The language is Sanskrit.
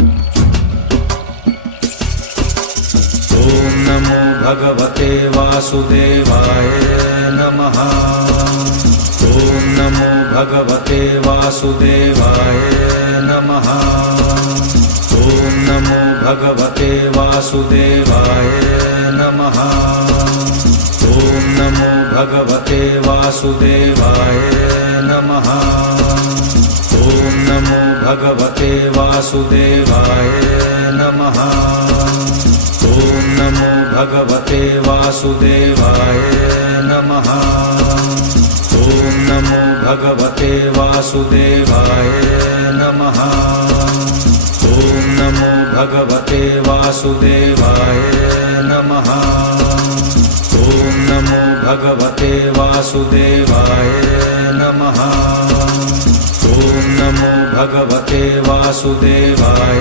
ॐ नमो भगवते वासुदेवाय नमः। ॐ नमो भगवते वासुदेवाय नमः। ॐ नमो भगवते वासुदेवाय नमः। ॐ नमो भगवते वासुदेवाय नमः। ॐ नमो भगवते वासुदेवाय नमः। ॐ नमो भगवते वासुदेवाय नमः। ॐ नमो भगवते वासुदेवाय नमः। ॐ नमो भगवते वासुदेवाय नमः। ॐ नमो भगवते वासुदेवाय नमः। ॐ नमो भगवते वासुदेवाय